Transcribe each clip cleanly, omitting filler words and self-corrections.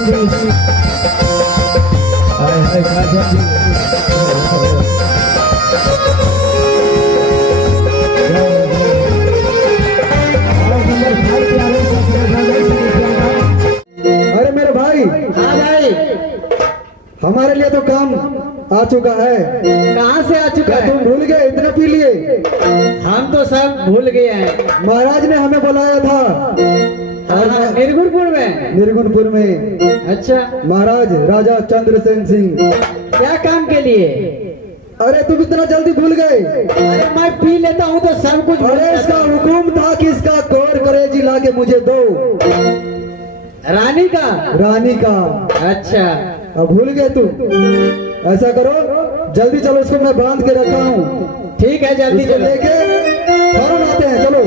अरे मेरे भाई, हाँ भाई, हमारे लिए तो काम आ चुका है। कहाँ से आ चुका क्या है? तुम भूल गए? इतना पी लिए? हम तो सब भूल गए हैं। महाराज ने हमें बुलाया था हाँ, निर्गुणपुर में। निर्गुणपुर में। अच्छा, महाराज राजा चंद्रसेन सिंह। क्या काम के लिए? अरे तुम इतना जल्दी भूल गए? अरे मैं पी लेता हूँ तो सब कुछ भूल अरे इसका जाता हूँ। हुकुम था कि इसका कोर करेजी ला के मुझे दो। रानी का? रानी का। अच्छा, अब भूल गए तुम? ऐसा करो, जल्दी चलो, इसको मैं बांध के रखा हूँ। ठीक है, जल्दी इसको चलो। लेके फौरन आते हैं, चलो।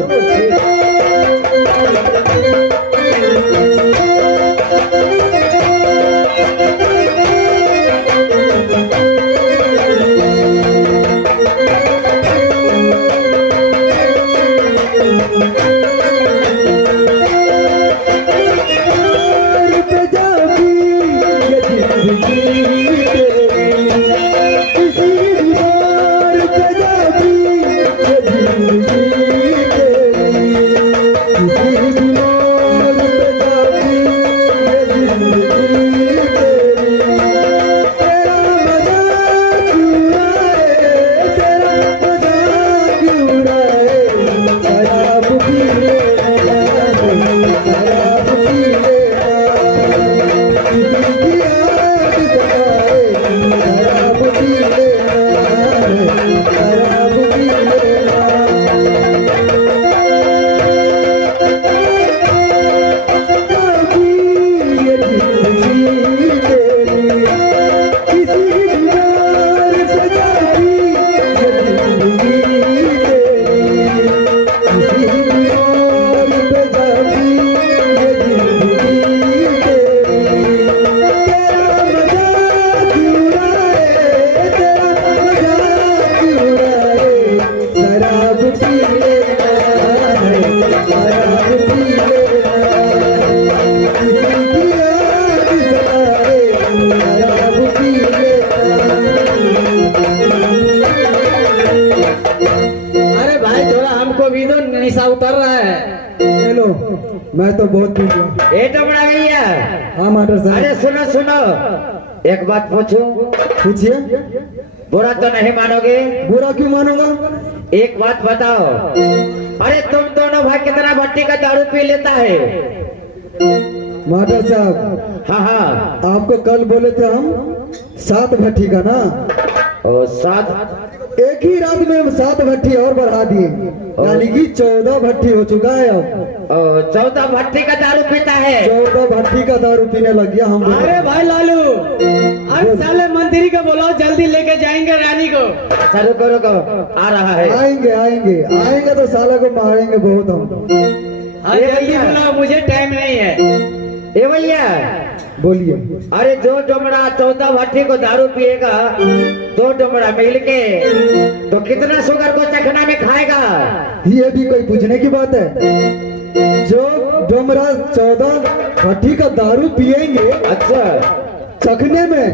अरे भाई, थोड़ा हमको भी दो, निशा उतर रहा है। चलो, मैं तो बहुत पी गया। ए टमड़ा भैया, हाँ मास्टर साहब। अरे सुनो सुनो, एक बात पूछूं? पूछिए। बुरा तो नहीं मानोगे? बुरा क्यों मानूंगा? एक बात बताओ, अरे तुम दोनों भाई कितना भट्टी का दारू पी लेता है? मास्टर साहब, हाँ हाँ, आपको कल बोले थे हम 7 भट्टी का ना। और साथ एक ही रात में 7 भट्टी और बढ़ा दिए, यानी कि 14 भट्टी हो चुका है अब। 14 भट्टी का दारू पीता है। 14 भट्टी का दारू पीने लग गया हम। अरे भाई लालू, अरे साले मंत्री को बुलाओ, जल्दी लेके जाएंगे रानी को। अच्छा रुको रुको, आ रहा है। आएंगे आएंगे आएंगे तो साला को मारेंगे बहुत हम। अरे जल्दी बुलाओ, मुझे टाइम नहीं है। ए भैया, बोलिए। अरे जो डोमड़ा 14 भट्टी को दारू पिएगा, 2 डोमड़ा मिल के तो कितना शुगर को चखना में खाएगा? ये भी कोई पूछने की बात है? जो डोमरा 14 भट्टी का दारू पिएंगे, अच्छा, चखने में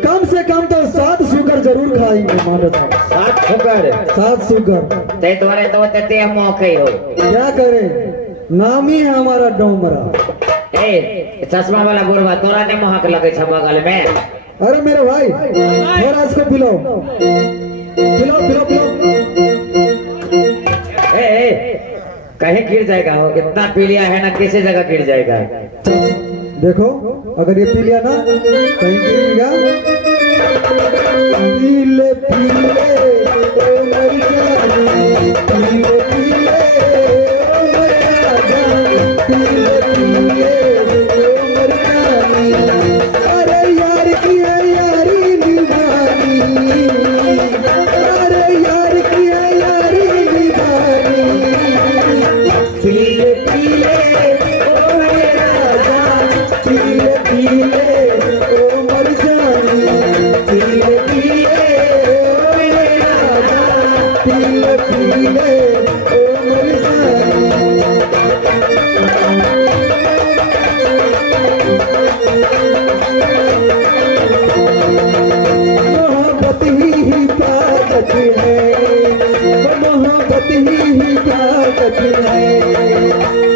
कम से कम तो 7 शुगर जरूर खाएंगे मास्टर साहब। 7 शुगर? 7 शुगर। ते तुम्हारे तो ते मौके हो। क्या करें, नाम ही है हमारा डोमरा। ए चश्मा वाला बुढ़वा, तोरा ने महक लगे छ बगल में। अरे मेरे भाई, थोड़ा इसको पिलाओ पिलाओ पिलाओ पिलाओ। ए कहीं गिर जाएगा हो, इतना पी लिया है ना, किसी जगह गिर जाएगा। देखो, अगर ये पी लिया ना, कहीं गिरेगा। पीले पीले ओ मेरी जान, पीले पीले ओ मेरी जान, पीले पीले ओ मेरी जान। अरे यार की है यारी निभानी, अरे यार की है यारी निभानी। पीले पीले ओ मेरा जान, पीले पीले ओ मर जानी, पीले पीले ओ मेरा जान, पीले पीले ओ मर जानी। मोहब्बत ही हिफाजत है, मोहब्बत ही हिफाजत है,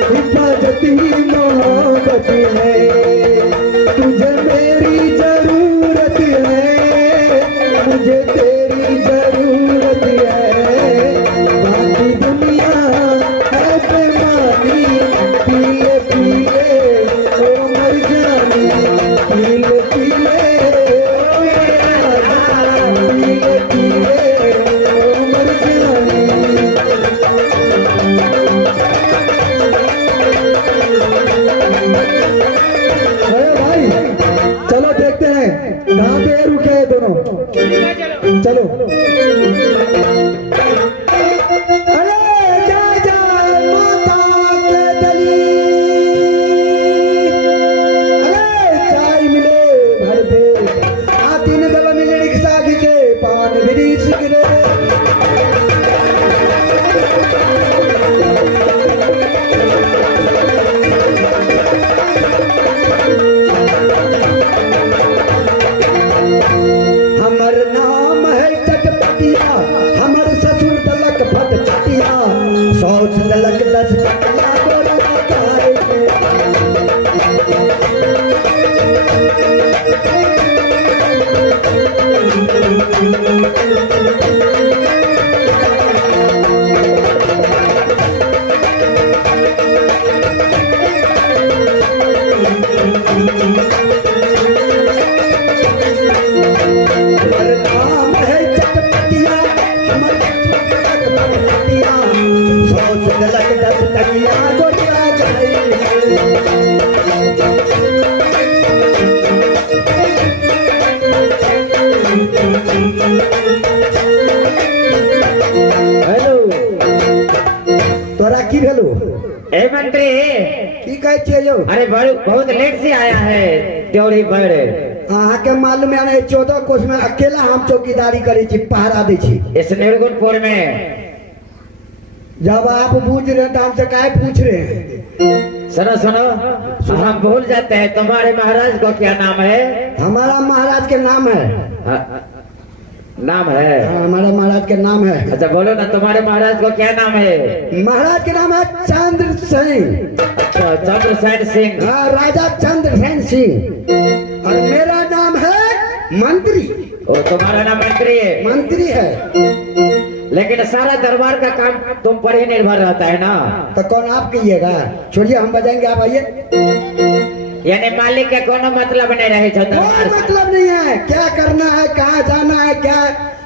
हिफाजत ही मोहब्बत है। तुझे मेरी जरूरत है, मुझे तेरी जरूरत है। बाकी दुनिया है बेमानी, पीले पीले ओ मर जानी, पीले पीले ओ पीले पीले ओ मर जानी। अरे भाई चलो देखते हैं कहाँ पे रुके हैं दोनों। चलो अरे जय जय माता के दली, अरे चाय मिले भर दे, तीन दल मिले रिक्शा खींचे, पान बिड़ी सिगरे। हमर नाम है चटपटिया, हमर ससुर दलक फट चटिया, सौस दलक 10 टकिया गोरा काहे के। हमर नाम है चटपटिया, हमर चटपटिया, सौस दलक 10 टकिया गोरा काहे के। हेलो तोरा की भेलो? ए मंत्री, की कहै छियै यौ? अरे बहुत लेट से आया है त्योरी पर। अहाँ के मालूम है 14 कोस में अकेला हम चौकीदारी करे छी, पहरा दे छी। इस निर्गुणपुर में जब आप बूझ रहे हैं तो हमसे काहे पूछ रहे हैं? सुनो सुनो, हम भूल जाते हैं तुम्हारे महाराज को क्या नाम है? हमारा महाराज के नाम है। हाँ, नाम है। हाँ, हमारा महाराज के नाम है। अच्छा बोलो ना, तुम्हारे महाराज को क्या नाम है? महाराज के नाम है चंद्र सिंह। अच्छा, चंद्रसेन सिंह। हाँ, राजा चंद्रसेन सिंह। और मेरा नाम है मंत्री। ओ, तुम्हारा नाम मंत्री है? मंत्री है। लेकिन सारा दरबार का काम तुम पर ही निर्भर रहता है ना। तो कौन आप कहिएगा? छोड़िए हम बजाएंगे, आप आइए। यानी मालिक के कोनो मतलब नहीं रहे छो कोई दरबार से? मतलब नहीं है। क्या करना है, कहाँ जाना है, क्या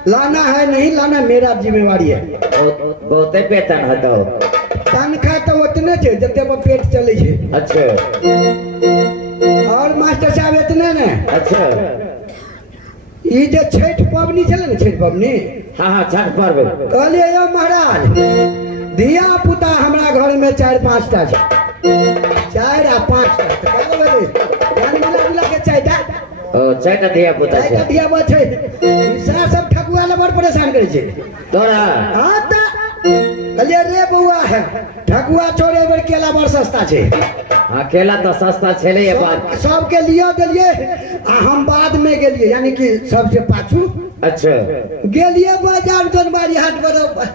लाना है नहीं लाना मेरा जिम्मेवारी है। बहुते वेतन है तो। तनख्वाह तो उतने छे जते पर पेट चले छे। अच्छा और मास्टर साहब इतने ने। अच्छा, ई जे छठ पबनी चले ने, छठ पबनी, हाँ हाँ, छठ पर्व। कहलिए यो महाराज, धिया पुता हमरा घर में 4-5 टा छै। 4 आ 5 टा तो क्या बोले यान मिला के 4 टा। ओ, छठ दिया पुता 4 टा धिया बा छै। सा सब ठकुआ ले बड़ परेशान करे छै। तोरा हां ता कहलिए रे बउआ है, ठकुआ छोड़े बेर केला बड़ सस्ता छै। हाँ, केला तो सस्ता छले ये बात। सबके लिए देलिए आ हम बाद में गेलिए, यानी कि सबसे पाछू। अच्छा, गेलिए बाजार जनवारी हाट बरोबर।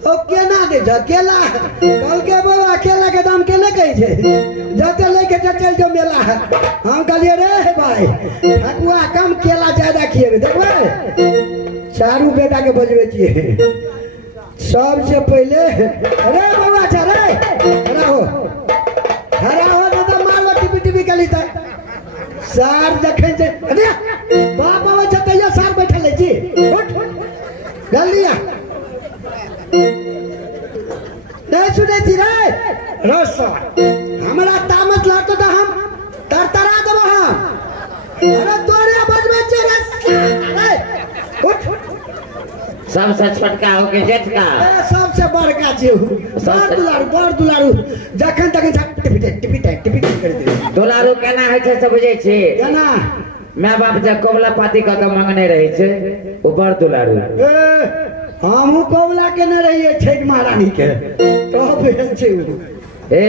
ओ केना दे छ केला? कहल के बाबा केला के दाम केना कहै छै? जते लेके चल जो मेला है। हम कहलिए रे भाई, ठकुआ कम केला ज्यादा खिएबे, देखबै? चारू बेटा के बजबै छियै। सबसे पहले अरे बाबा छ रे, खड़ा हो न तो मारवा टिपी टिपी कली तक। सार जखन छै अरे बाप बाबा छ तैया सार बैठल है जी। उठ जल्दी आ। नहीं सुने थी रे रोसा, हमरा तामस लागतो तो हम तरतरा देबो हम। अरे तोरे बजबै छै रे। अरे उठ। सबसे छोटका हो के जेठ का? सबसे बड़का छै, बड़ दुलारू जखन तखन टिपी टिपी कर दे। दुलारू केना है छै से बुझे छी? केना? माय बाप जब कबला पाती क के मांगने रहे छै, वो बड़ दुलारू। हमहू कबला के न रहिए छठ महारानी के, तो भेल छै। ए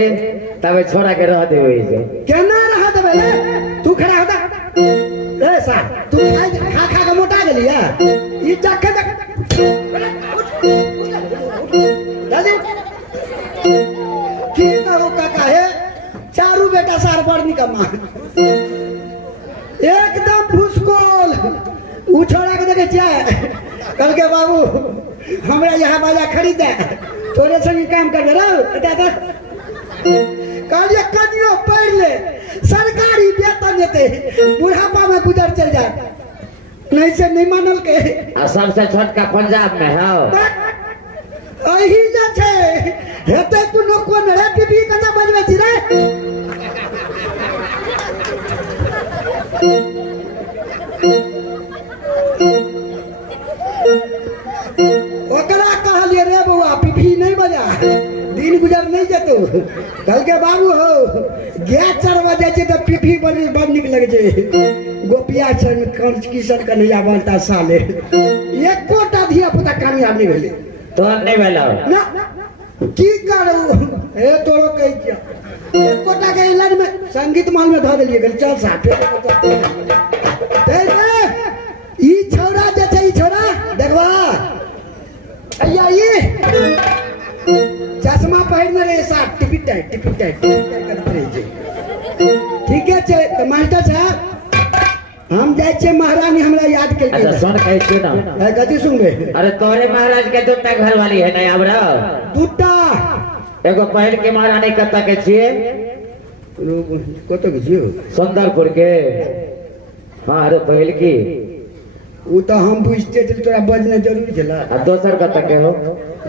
तबे छोड़ा के रह देबै छै। केना रह देबै? ले तू खड़ा होता ए साहब तू खा खा के मोटा गेली है ई देखे देख दादी की कहो काका है चारू बेटा सार बड़ निकम्मा एकदम फुसकोल उ छोड़ा के देखे क्या कल के बाबू हमरा यहाँ बाजा खरीद थोड़े संग काम कर रहा दादा कल ये कदियो पढ़ ले सरकारी वेतन देते बुढ़ापा में गुजर चल जाए नहीं से नहीं मानल के सबसे छोटका पंजाब में है अही जे छे हेते कोनो कोन रे टीवी कजा बजवे छी रे ओकरा कहलिए रे बउआ पीपी नहीं बजा दिन गुजर नहीं जेतो कल के बाबू हो गैस चढ़वा जाए छे तो पीपी बड़ी बड़ निक लगे छे गोपिया छन किशन कन्हैया बनता साले एकोटा धिया पुता कामयाब नहीं भेले तो नहीं भेलो ना की करू ए तोरो कहि क्या एकोटा के इलाज में संगीत महल में धो देलिए गल चल साथ ई छोरा जे छै ई छोरा देखबा अय्या ये चश्मा पहिरने रे साथ टिपी टाइट करत रहे छै ठीक है छै तो मास्टर साहब हम जाय छे महारानी हमरा याद के अच्छा सुन कहै छी ना है कथि सुनबे अरे तोरे महाराज के दूटा घर वाली है ना हमरा दूटा एगो पहल के महारानी कत्ता के छिए कत के छियो सुंदरपुर के हां अरे पहल की उ तो हम बुझते थे तोरा बजने जरूरी छला आ दोसर कत्ता के हो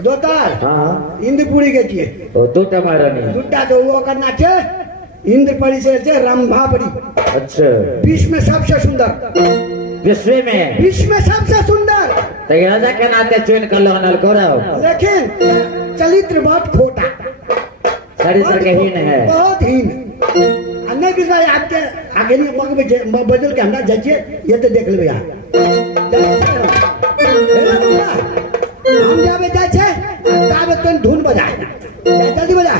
दोतार हां इंद्रपुरी के छिए ओ दूटा महारानी दूटा तो वो करना छे इंद्रपुरी से छे रंभापुरी अच्छा विश्व में सबसे सुंदर विश्व में सबसे सुंदर तो ये राजा के नाते चुन कर लो अनल गौरव लेकिन चरित्र बहुत खोटा चरित्र के हीन है बहुत हीन अन्य किस भाई आपके आगे नहीं बदल के हमरा जाइए ये तो देख लेबे यहाँ हम जाबे जाय छे ताबे तन धुन बजा जल्दी बजा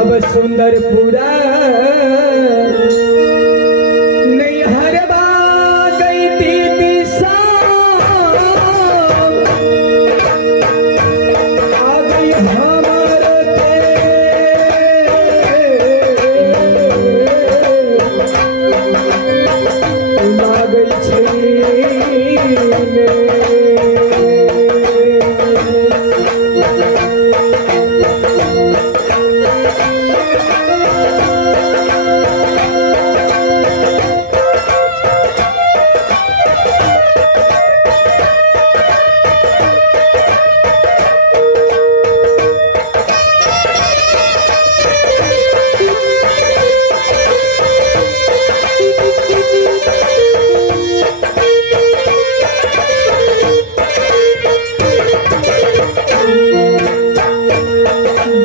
अब सुंदरपुरा नहीं हरबा गई थी दिशा आ गई हमार लाग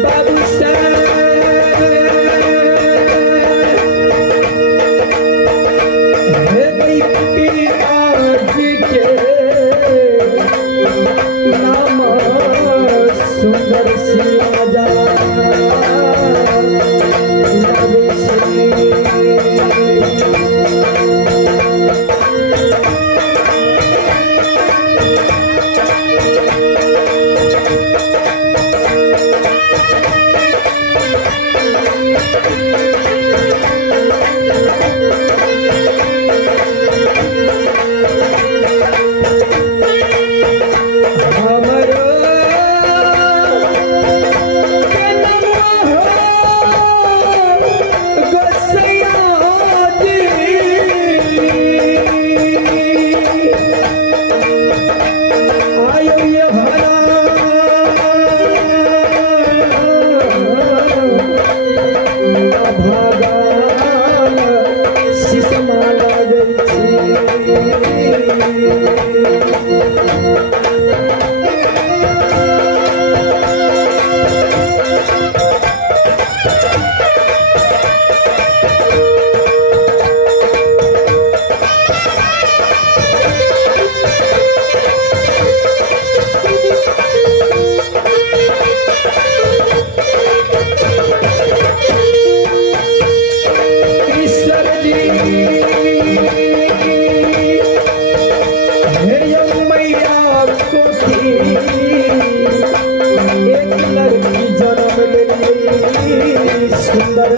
बाबू है गई आज के नाम सुंदर सी राजा ईश्वर जी हे मैया को थी एक लड़की जन्म ले सुंदर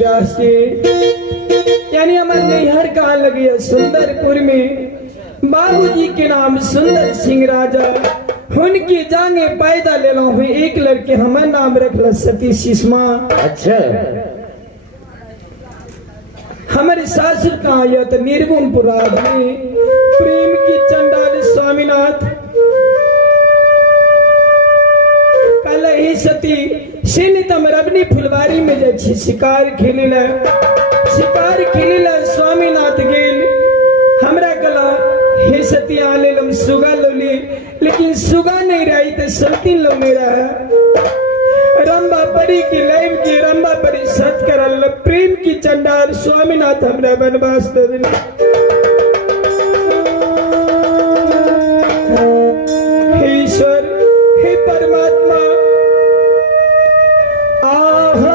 व्यास जी यानी हमारे नैहर कहाँ लगी है सुंदरपुर में बाबूजी के नाम सुंदर सिंह राजा उनकी जांगे पैदा ले लो हुए एक लड़के हमारा नाम रखला सती सुषमा। अच्छा हमारे सासुर कहाँ आया तो निर्गुणपुर आदमी प्रेम की चंडाल स्वामीनाथ कल ही सती सीनितम रबनी फुलवारी में जाए शिकार खेलेला स्वामीनाथ गेल हमरा गला हे सती आले लम सुगा लोली लेकिन सुगा नहीं रही तो सती लो मेरा रंबा परी की लाइव की रंबा परी सत करल प्रेम की चंडाल स्वामीनाथ हमरा बनवास दे देना। हे ईश्वर हे परमात्मा आह